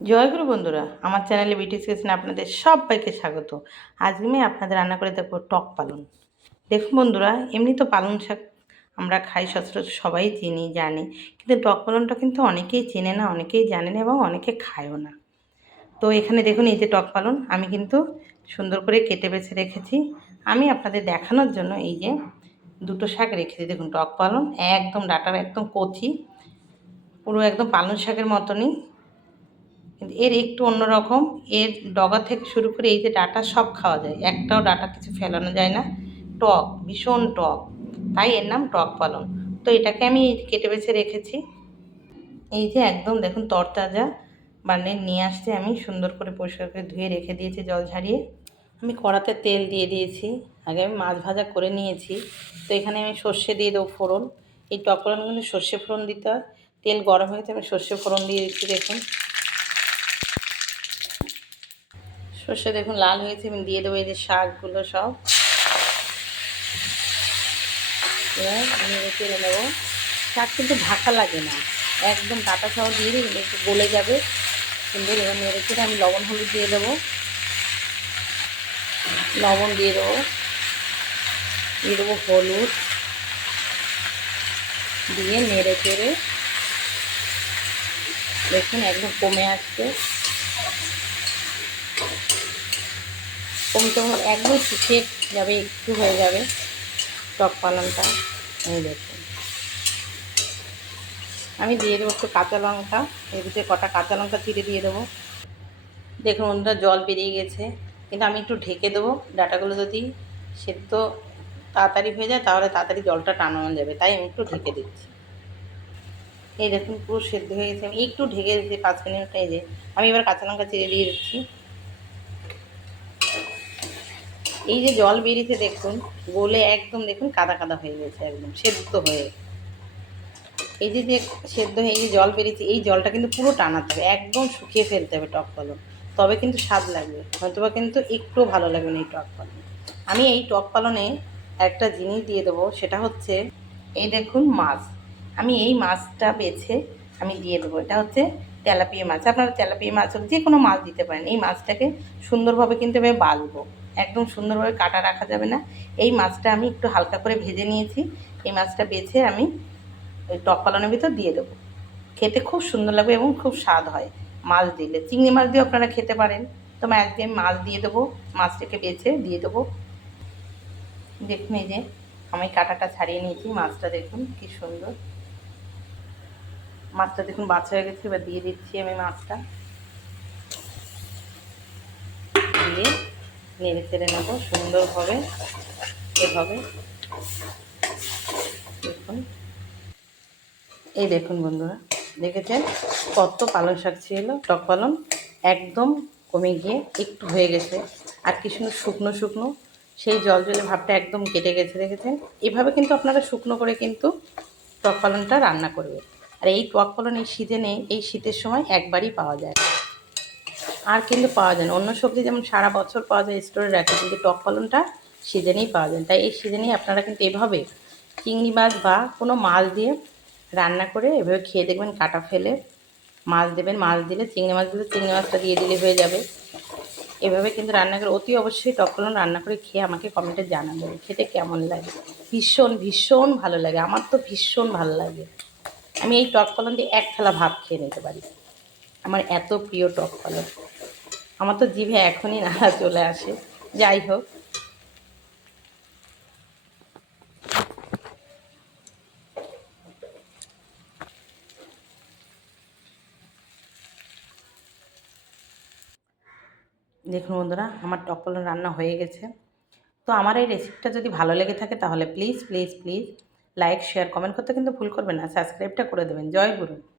জয়গুরু বন্ধুরা, আমার চ্যানেলে বিটিস কিচেনে আপনাদের সবাইকে স্বাগত। আজকে আমি আপনাদের রান্না করে দেখব টক পালন। দেখুন বন্ধুরা, এমনি তো পালং শাক আমরা খাই, সচরাচর সবাই চিনি, জানি। কিন্তু টক পালনটা কিন্তু অনেকেই চেনে না, অনেকেই জানে না এবং অনেকে খায়ও না। তো এখানে দেখুন এই যে টক পালন, আমি কিন্তু সুন্দর করে কেটে বেছে রেখেছি। আমি আপনাদের দেখানোর জন্য এই যে দুটো শাক রেখেছি। দেখুন, টক পালন, একদম ডাটার একদম কচি, পুরো একদম পালং শাকের মতনই। কিন্তু এর একটু অন্যরকম এর ডগা থেকে শুরু করে এই যে ডাটা সব খাওয়া যায়। একটাও ডাটা কিছু ফেলানো যায় না। টক, ভীষণ টক। তাই এর নাম টক পালন। তো এটাকে আমি কেটে বেছে রেখেছি। এই যে একদম দেখুন তরতাজা। মানে নিয়ে আসতে আমি সুন্দর করে পরিষ্কার করে ধুয়ে রেখে দিয়েছি জল ঝারিয়ে আমি কড়াতে তেল দিয়ে দিয়েছি। আগে আমি মাছ ভাজা করে নিয়েছি। তো এখানে আমি সর্ষে দিয়ে দেবো ফোড়ন। এই টক কিন্তু সর্ষে ফোড়ন দিতে হয়। তেল গরম হয়েছে আমি সর্ষে ফোড়ন দিয়ে দিচ্ছি দেখুন। সর্ষে দেখুন লাল হয়েছে, আমি দিয়ে দেবো এই যে শাকগুলো সব। চেড়ে নেব। শাক কিন্তু ঢাকা লাগে না। একদম কাটা সহ দিয়ে দিই একটু গলে যাবে। সুন্দর, এবার নেড়ে চেড়ে আমি লবণ হলুদ দিয়ে দেবো। লবণ দিয়ে দেবো। দিয়ে দেবো হলুদ। দিয়ে নেড়ে চেড়ে দেখুন একদম কমে আসছে। কমতে একদম শুকিয়ে যাবে, একটু হয়ে যাবে টক পালনটা দেখুন। আমি দিয়ে দেবো একটু কাঁচা লঙ্কা, এর ভিতরে কটা কাঁচা লঙ্কা চিড়ে দিয়ে দেবো। দেখুন, ওটা জল বেরিয়ে গেছে। কিন্তু আমি একটু ঢেকে দেবো ডাটাগুলো যদি সেদ্ধ তাড়াতাড়ি হয়ে যায়, তাহলে তাড়াতাড়ি জলটা টানানো যাবে। তাই আমি একটু ঢেকে দিচ্ছি। এই দেখুন, পুরো সেদ্ধ হয়ে গেছে। আমি একটু ঢেকে দিচ্ছি পাঁচ মিনিট। এই যে, আমি এবার কাঁচা লঙ্কা চিড়ে দিয়ে দিচ্ছি। এই যে জল বেরিয়েছে দেখুন, গোলে একদম দেখুন কাদা কাদা হয়ে গেছে একদম, সেদ্ধ হয়ে। এই যে যে সেদ্ধ হয়ে এই যে জল বেরিয়েছে, এই জলটা কিন্তু পুরো টানাতে হবে, একদম শুকিয়ে ফেলতে হবে টক পালন তবে কিন্তু স্বাদ লাগবে, হয়তোবা কিন্তু একটু ভালো লাগবে না এই টক পালন আমি এই টক পালনে একটা জিনিস দিয়ে দেবো, সেটা হচ্ছে এই দেখুন মাছ। আমি এই মাছটা বেছে আমি দিয়ে দেবো, এটা হচ্ছে তেলাপিয়া মাছ। আপনারা তেলাপিয়া মাছ হোক, যে কোনো মাছ দিতে পারেন, এই মাছটাকে সুন্দরভাবে কিন্তু আমি বালবো। একদম সুন্দরভাবে কাটা রাখা যাবে না। এই মাছটা আমি একটু হালকা করে ভেজে নিয়েছি। এই মাছটা বেছে আমি ওই টক পালনের ভিতর দিয়ে দেবো। খেতে খুব সুন্দর লাগবে এবং খুব স্বাদ হয় মাছ দিলে। চিংড়ি মাছ দিয়ে আপনারা খেতে পারেন। তো আমি আজকে মাছ দিয়ে দেবো, মাছটাকে বেছে দিয়ে দেবো। দেখুন এই যে, আমি কাটাটা ছাড়িয়ে নিয়েছি। মাছটা দেখুন কি সুন্দর। মাছটা দেখুন বাচ্চা হয়ে গেছে, এবার দিয়ে দিচ্ছি আমি মাছটা দিয়ে নেড়ে চেড়ে নেব সুন্দরভাবে এভাবে। দেখুন। এই দেখুন বন্ধুরা, দেখেছেন? কত পালং শাক ছিল, টক পালং একদম কমে গিয়ে একটু হয়ে গেছে। আর কি সুন্দর শুকনো শুকনো, সেই জল জলে ভাবটা একদম কেটে গেছে, দেখেছেন? এভাবে কিন্তু আপনারা শুকনো করে কিন্তু টক পালনটা রান্না করবে আর এই টক পালন এই সিজনে এই শীতের সময় একবারই পাওয়া যায়। আর কিন্তু পাওয়া যায় না। অন্য সবজি যেমন সারা বছর পাওয়া যায় স্টোরে রাখে, কিন্তু টক পালনটা সিজনেই পাওয়া যায় তাই এই সিজনেই আপনারা কিন্তু এভাবে চিংড়ি মাছ বা কোনো মাছ দিয়ে রান্না করে এভাবে খেয়ে দেখবেন, কাটা ফেলে মাছ দেবেন, মাছ দিলে চিংড়ি মাছ দিলে চিংড়ি মাছটা দিয়ে দিলে হয়ে যাবে। এভাবে কিন্তু রান্না করে, অতি অবশ্যই টক পালন রান্না করে খেয়ে আমাকে কমেন্টে জানাবেন, খেতে কেমন লাগে? ভীষণ ভীষণ ভালো লাগে। আমার তো ভীষণ ভালো লাগে। আমি এই টক পালন দিয়ে এক থালা ভাত খেয়ে নিতে পারি। আমার এত প্রিয় টক পালন আমার তো জিভে এখনই নাড়া চলে আসে। যাই হোক। দেখুন বন্ধুরা, আমার টক পালন রান্না হয়ে গেছে। তো আমার এই রেসিপিটা যদি ভালো লেগে থাকে তাহলে please please please like share comment করতে কিন্তু ভুল করবেন না। সাবস্ক্রাইবটা করে দেবেন। জয় গুরু।